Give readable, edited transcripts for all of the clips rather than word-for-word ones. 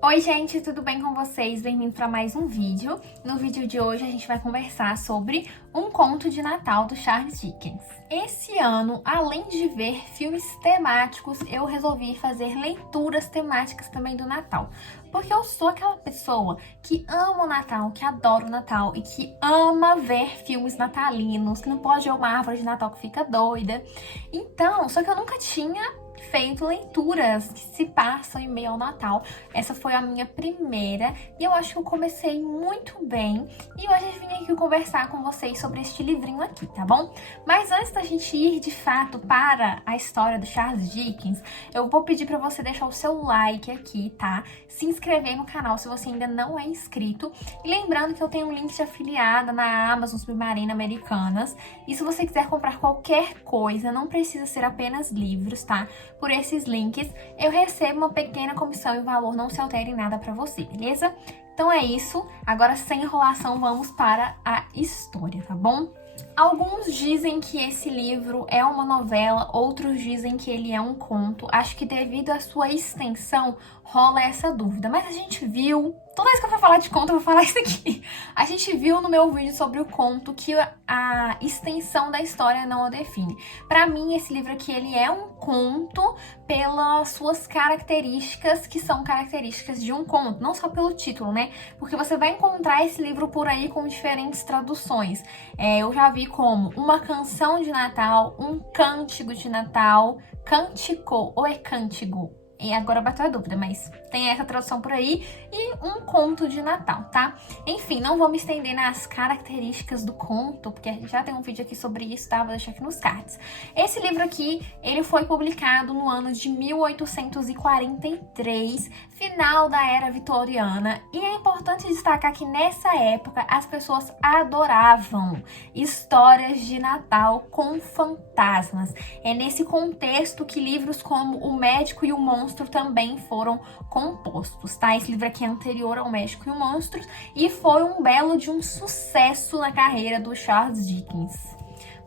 Oi gente, tudo bem com vocês? Bem-vindos para mais um vídeo. No vídeo de hoje a gente vai conversar sobre Um Conto de Natal do Charles Dickens. Esse ano, além de ver filmes temáticos, eu resolvi fazer leituras temáticas também do Natal. Porque eu sou aquela pessoa que ama o Natal, que adora o Natal e que ama ver filmes natalinos, que não pode ver uma árvore de Natal que fica doida. Então, só que eu nunca tinha feito leituras que se passam em meio ao Natal. Essa foi a minha primeira e eu acho que eu comecei muito bem. E hoje eu vim aqui conversar com vocês sobre este livrinho aqui, tá bom? Mas antes da gente ir de fato para a história do Charles Dickens, eu vou pedir para você deixar o seu like aqui, tá? Se inscrever no canal se você ainda não é inscrito. E lembrando que eu tenho um link de afiliada na Amazon Submarina Americanas. E se você quiser comprar qualquer coisa, não precisa ser apenas livros, tá? Por esses links, eu recebo uma pequena comissão e o valor não se altera em nada pra você, beleza? Então é isso. Agora, sem enrolação, vamos para a história, tá bom? Alguns dizem que esse livro é uma novela, outros dizem que ele é um conto. Acho que devido à sua extensão, rola essa dúvida. Mas a gente viu, toda vez que eu for falar de conto, eu vou falar isso aqui. A gente viu no meu vídeo sobre o conto que a extensão da história não o define. Pra mim, esse livro aqui, ele é um conto pelas suas características, que são características de um conto. Não só pelo título, né? Porque você vai encontrar esse livro por aí com diferentes traduções. Eu já vi como uma canção de Natal, um cântico de Natal, cântico ou é cântigo? E agora bateu a dúvida, mas tem essa tradução por aí, e um conto de Natal, tá? Enfim, não vou me estender nas características do conto, porque já tem um vídeo aqui sobre isso, tá? Vou deixar aqui nos cards. Esse livro aqui, ele foi publicado no ano de 1843, final da Era Vitoriana, e é importante destacar que nessa época as pessoas adoravam histórias de Natal com fantasmas. É nesse contexto que livros como O Médico e o Monstro também foram compostos, tá? Esse livro aqui é anterior ao Médico e o Monstro e foi um belo de um sucesso na carreira do Charles Dickens.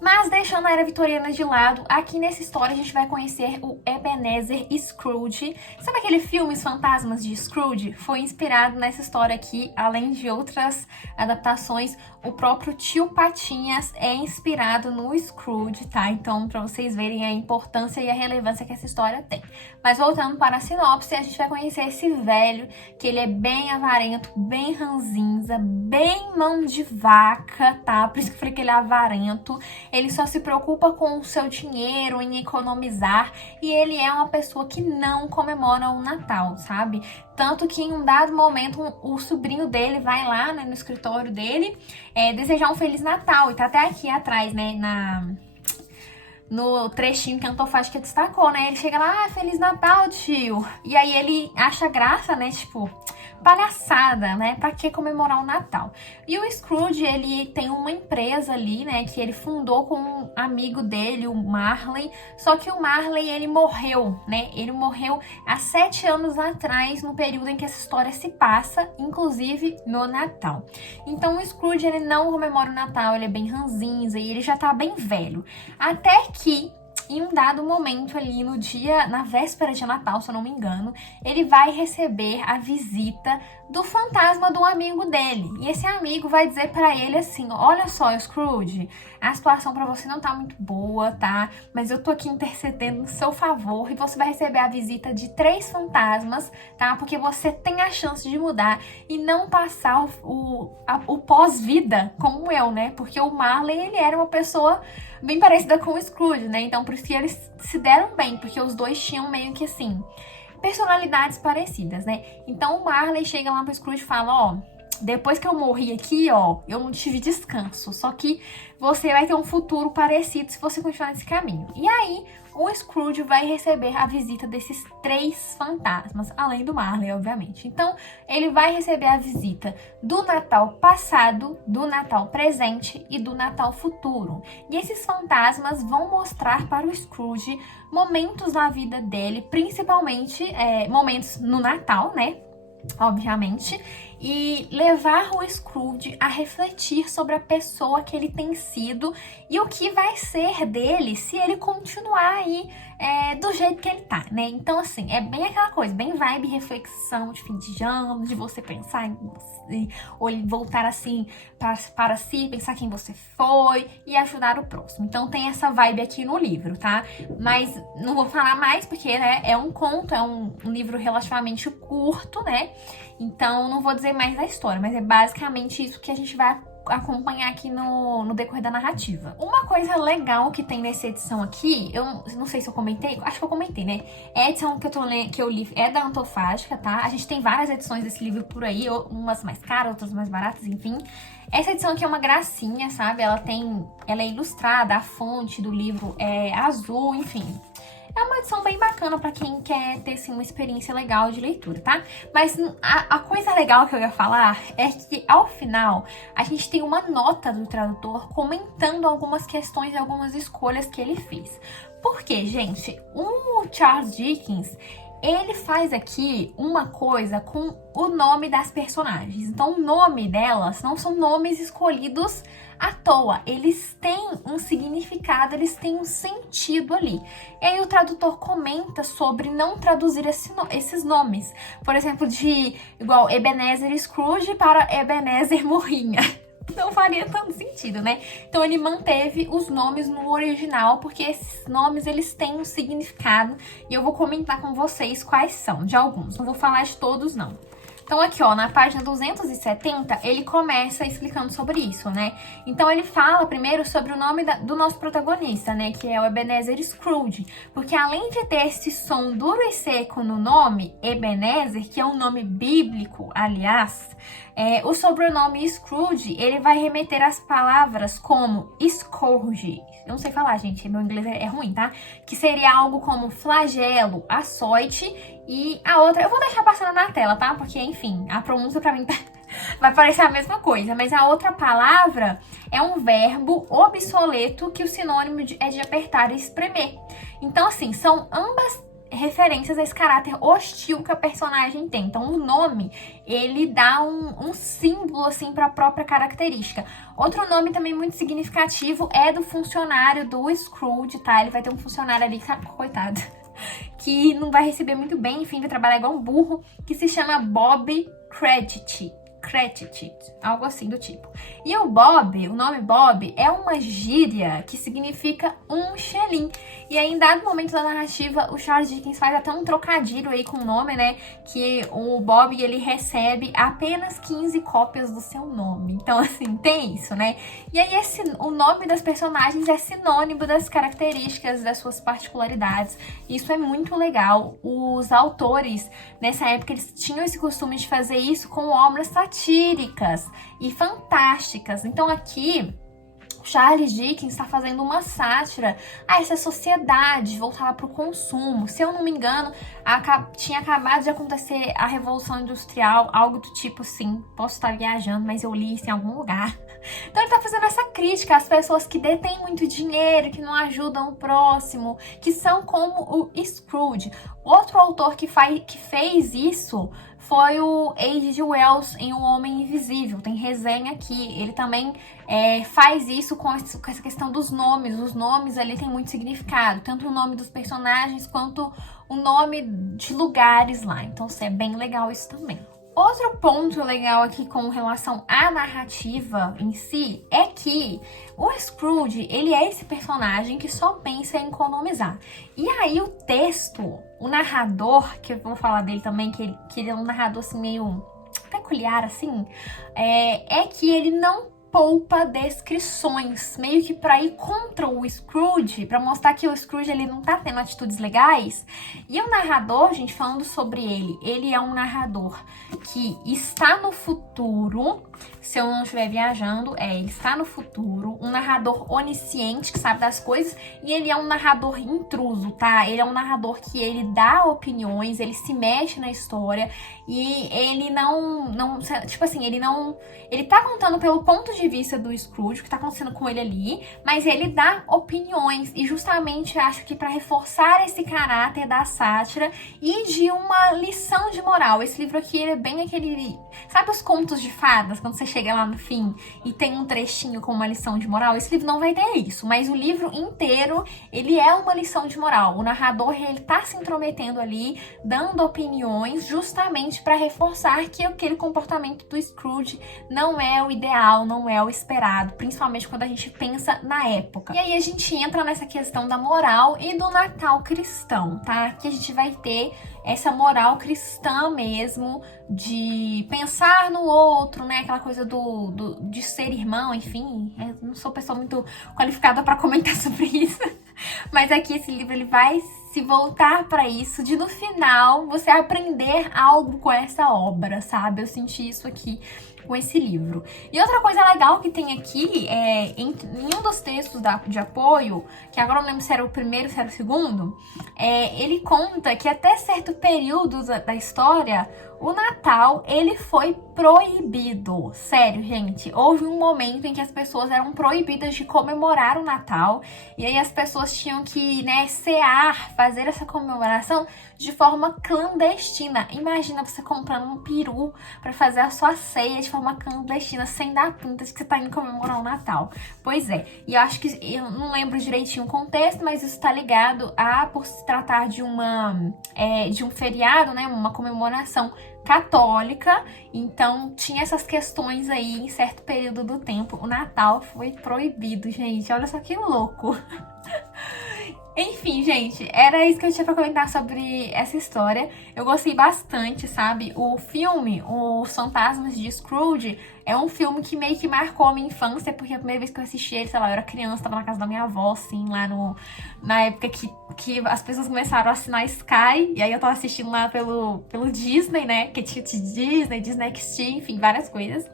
Mas deixando a Era Vitoriana de lado, aqui nessa história a gente vai conhecer o Ebenezer Scrooge. Sabe aquele filme Os Fantasmas de Scrooge? Foi inspirado nessa história aqui, além de outras adaptações. O próprio Tio Patinhas é inspirado no Scrooge, tá? Então, pra vocês verem a importância e a relevância que essa história tem. Mas voltando para a sinopse, a gente vai conhecer esse velho, que ele é bem avarento, bem ranzinza, bem mão de vaca, tá? Por isso que eu falei que ele é avarento. Ele só se preocupa com o seu dinheiro, em economizar, e ele é uma pessoa que não comemora o Natal, sabe? Tanto que em um dado momento o sobrinho dele vai lá, né, no escritório dele desejar um Feliz Natal, e tá até aqui atrás, né, no trechinho que a Antofágica destacou, né? Ele chega lá, Feliz Natal, tio! E aí ele acha graça, né? Tipo, palhaçada, né? Pra que comemorar o Natal? E o Scrooge, ele tem uma empresa ali, né? Que ele fundou com um amigo dele, o Marley. Só que o Marley, ele morreu, né? Ele morreu há 7 anos atrás, no período em que essa história se passa, inclusive no Natal. Então o Scrooge, ele não comemora o Natal, ele é bem ranzinza e ele já tá bem velho. Até que em um dado momento ali no dia, na véspera de Natal, se eu não me engano, ele vai receber a visita do fantasma do amigo dele. E esse amigo vai dizer pra ele assim: olha só, Scrooge, a situação pra você não tá muito boa, tá? Mas eu tô aqui intercedendo no seu favor e você vai receber a visita de 3 fantasmas, tá? Porque você tem a chance de mudar e não passar o pós-vida como eu, né? Porque o Marley, ele era uma pessoa bem parecida com o Scrooge, né? Então, por isso que eles se deram bem, porque os dois tinham meio que assim, personalidades parecidas, né? Então, o Marley chega lá pro Scrooge e fala: ó, depois que eu morri aqui, ó, eu não tive descanso, só que você vai ter um futuro parecido se você continuar nesse caminho. E aí, o Scrooge vai receber a visita desses 3 fantasmas, além do Marley, obviamente. Então, ele vai receber a visita do Natal passado, do Natal presente e do Natal futuro. E esses fantasmas vão mostrar para o Scrooge momentos na vida dele, principalmente momentos no Natal, né? Obviamente, e levar o Scrooge a refletir sobre a pessoa que ele tem sido e o que vai ser dele se ele continuar aí do jeito que ele tá, né? Então, assim, é bem aquela coisa, bem vibe reflexão de fim de ano, de você pensar em você, ou voltar assim para si, pensar quem você foi e ajudar o próximo. Então tem essa vibe aqui no livro, tá? Mas não vou falar mais porque, né, é um conto, é um livro relativamente curto, né? Então não vou dizer mais da história, mas é basicamente isso que a gente vai acompanhar aqui no decorrer da narrativa. Uma coisa legal que tem nessa edição aqui, eu não sei se eu comentei, acho que eu comentei, né? A edição que eu li é da Antofágica, tá? A gente tem várias edições desse livro por aí, umas mais caras, outras mais baratas, enfim. Essa edição aqui é uma gracinha, sabe? Ela é ilustrada, a fonte do livro é azul, enfim. É uma edição bem bacana pra quem quer ter, assim, uma experiência legal de leitura, tá? Mas a coisa legal que eu ia falar é que, ao final, a gente tem uma nota do tradutor comentando algumas questões e algumas escolhas que ele fez. Por quê, gente? O Charles Dickens, ele faz aqui uma coisa com o nome das personagens. Então, o nome delas não são nomes escolhidos à toa. Eles têm um significado, eles têm um sentido ali. E aí o tradutor comenta sobre não traduzir esses nomes. Por exemplo, igual Ebenezer Scrooge para Ebenezer Morrinha. Não faria tanto sentido, né? Então ele manteve os nomes no original, porque esses nomes, eles têm um significado, e eu vou comentar com vocês quais são, de alguns. Não vou falar de todos, não. Então aqui, ó, na página 270, ele começa explicando sobre isso, né? Então ele fala primeiro sobre o nome do nosso protagonista, né? Que é o Ebenezer Scrooge. Porque além de ter esse som duro e seco no nome, Ebenezer, que é um nome bíblico, aliás, o sobrenome Scrooge, ele vai remeter às palavras como scourge. Eu não sei falar, gente, meu inglês é ruim, tá? Que seria algo como flagelo, açoite, e a outra, eu vou deixar passando na tela, tá? Porque, enfim, a pronúncia pra mim vai parecer a mesma coisa. Mas a outra palavra é um verbo obsoleto que o sinônimo é de apertar e espremer. Então, assim, são ambas referências a esse caráter hostil que a personagem tem. Então, o nome, ele dá um símbolo, assim, para a própria característica. Outro nome também muito significativo é do funcionário do Scrooge, tá? Ele vai ter um funcionário ali, coitado, que não vai receber muito bem, enfim, vai trabalhar igual um burro, que se chama Bob Cratchit, algo assim do tipo. E o Bob, o nome Bob, é uma gíria que significa um xelim. E aí, em dado momento da narrativa, o Charles Dickens faz até um trocadilho aí com o nome, né? Que o Bob, ele recebe apenas 15 cópias do seu nome. Então, assim, tem isso, né? E aí, o nome das personagens é sinônimo das características, das suas particularidades. Isso é muito legal. Os autores, nessa época, eles tinham esse costume de fazer isso com obras satíricas e fantásticas. Então, aqui, Charles Dickens está fazendo uma sátira a essa sociedade voltada para o consumo. Se eu não me engano, tinha acabado de acontecer a Revolução Industrial, algo do tipo assim. Posso estar viajando, mas eu li isso em algum lugar. Então ele está fazendo essa crítica às pessoas que detêm muito dinheiro, que não ajudam o próximo, que são como o Scrooge. Outro autor que fez isso foi o H.G. Wells em O Homem Invisível. Tem resenha aqui. Ele também faz isso com essa questão dos nomes. Os nomes ali têm muito significado. Tanto o nome dos personagens quanto o nome de lugares lá. Então, é bem legal isso também. Outro ponto legal aqui com relação à narrativa em si é que o Scrooge, ele é esse personagem que só pensa em economizar. E aí o texto, o narrador, que eu vou falar dele também, que ele é um narrador assim meio peculiar assim, é que ele não poupa descrições, meio que pra ir contra o Scrooge, pra mostrar que o Scrooge ele não tá tendo atitudes legais. E o narrador, gente, falando sobre ele é um narrador que está no futuro, se eu não estiver viajando, ele está no futuro, um narrador onisciente que sabe das coisas, e ele é um narrador intruso, tá? Ele é um narrador que ele dá opiniões, ele se mexe na história, e ele não tipo assim, ele tá contando pelo ponto de de vista do Scrooge, o que tá acontecendo com ele ali, mas ele dá opiniões e justamente acho que para reforçar esse caráter da sátira e de uma lição de moral. Esse livro aqui ele é bem aquele, sabe os contos de fadas, quando você chega lá no fim e tem um trechinho com uma lição de moral? Esse livro não vai ter isso, mas o livro inteiro, ele é uma lição de moral. O narrador, ele tá se intrometendo ali, dando opiniões justamente para reforçar que aquele comportamento do Scrooge não é o ideal, não é o esperado, principalmente quando a gente pensa na época. E aí a gente entra nessa questão da moral e do Natal cristão, tá? Que a gente vai ter essa moral cristã mesmo, de pensar no outro, né? Aquela coisa de ser irmão, enfim. Eu não sou pessoa muito qualificada para comentar sobre isso. Mas aqui esse livro ele vai se voltar para isso, de no final você aprender algo com essa obra, sabe? Eu senti isso aqui com esse livro. E outra coisa legal que tem aqui é em um dos textos de apoio, que agora eu não lembro se era o primeiro ou se era o segundo, ele conta que até certo período da história o Natal, ele foi proibido. Sério, gente. Houve um momento em que as pessoas eram proibidas de comemorar o Natal. E aí as pessoas tinham que, né, cear, fazer essa comemoração de forma clandestina. Imagina você comprando um peru pra fazer a sua ceia de forma clandestina, sem dar pinta de que você tá indo comemorar o Natal. Pois é. E eu acho que, eu não lembro direitinho o contexto, mas isso tá ligado a, por se tratar de de um feriado, né, uma comemoração católica, então tinha essas questões aí em certo período do tempo. O Natal foi proibido, gente. Olha só que louco. Enfim, gente, era isso que eu tinha pra comentar sobre essa história. Eu gostei bastante, sabe? O filme, Os Fantasmas de Scrooge, é um filme que meio que marcou a minha infância, porque a primeira vez que eu assisti ele, sei lá, eu era criança, tava na casa da minha avó, assim, lá na época que as pessoas começaram a assinar Sky, e aí eu tava assistindo lá pelo Disney, né? Que tinha Disney XD, enfim, várias coisas.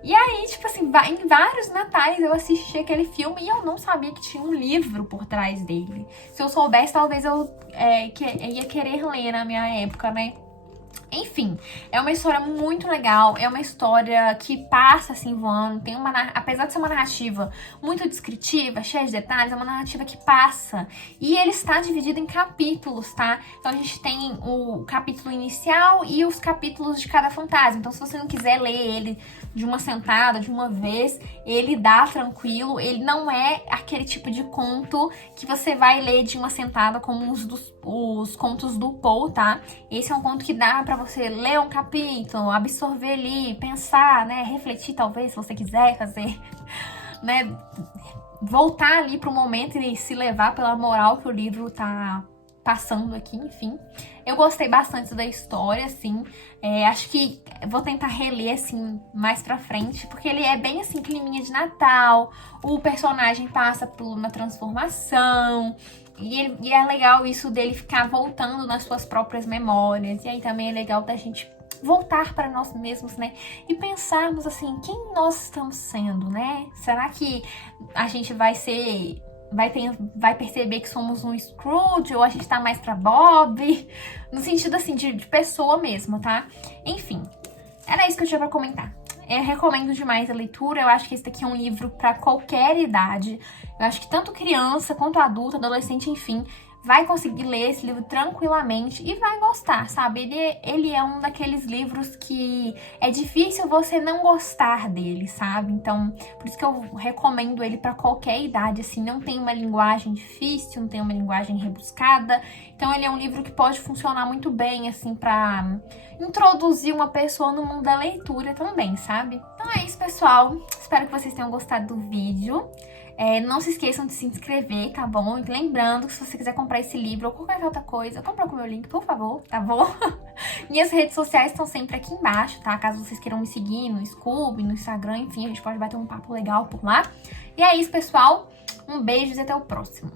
E aí, tipo assim, em vários natais eu assisti aquele filme e eu não sabia que tinha um livro por trás dele. Se eu soubesse, talvez eu ia querer ler na minha época, né? Enfim, é uma história muito legal, é uma história que passa assim voando, tem apesar de ser uma narrativa muito descritiva, cheia de detalhes, é uma narrativa que passa. E ele está dividido em capítulos, tá? Então a gente tem o capítulo inicial e os capítulos de cada fantasma. Então se você não quiser ler ele de uma sentada, de uma vez, ele dá tranquilo, ele não é aquele tipo de conto que você vai ler de uma sentada como os contos do Poe, tá? Esse é um conto que dá pra você ler um capítulo, absorver ali, pensar, né, refletir talvez, se você quiser fazer, né, voltar ali pro momento e se levar pela moral que o livro tá passando aqui, enfim. Eu gostei bastante da história, assim, acho que vou tentar reler, assim, mais pra frente, porque ele é bem, assim, climinha de Natal, o personagem passa por uma transformação, e é legal isso dele ficar voltando nas suas próprias memórias. E aí também é legal da gente voltar para nós mesmos, né? E pensarmos assim, quem nós estamos sendo, né? Será que a gente vai perceber que somos um Scrooge ou a gente tá mais pra Bob? No sentido assim, de pessoa mesmo, tá? Enfim, era isso que eu tinha pra comentar. Eu recomendo demais a leitura, eu acho que esse daqui é um livro para qualquer idade. Eu acho que tanto criança quanto adulto, adolescente, enfim, vai conseguir ler esse livro tranquilamente e vai gostar, sabe? Ele é um daqueles livros que é difícil você não gostar dele, sabe? Então, por isso que eu recomendo ele para qualquer idade, assim, não tem uma linguagem difícil, não tem uma linguagem rebuscada. Então, ele é um livro que pode funcionar muito bem, assim, para introduzir uma pessoa no mundo da leitura também, sabe? Então é isso, pessoal. Espero que vocês tenham gostado do vídeo. Não se esqueçam de se inscrever, tá bom? E lembrando que se você quiser comprar esse livro ou qualquer outra coisa, compra com o meu link, por favor, tá bom? Minhas redes sociais estão sempre aqui embaixo, tá? Caso vocês queiram me seguir no Scoob, no Instagram, enfim, a gente pode bater um papo legal por lá. E é isso, pessoal. Um beijo e até o próximo.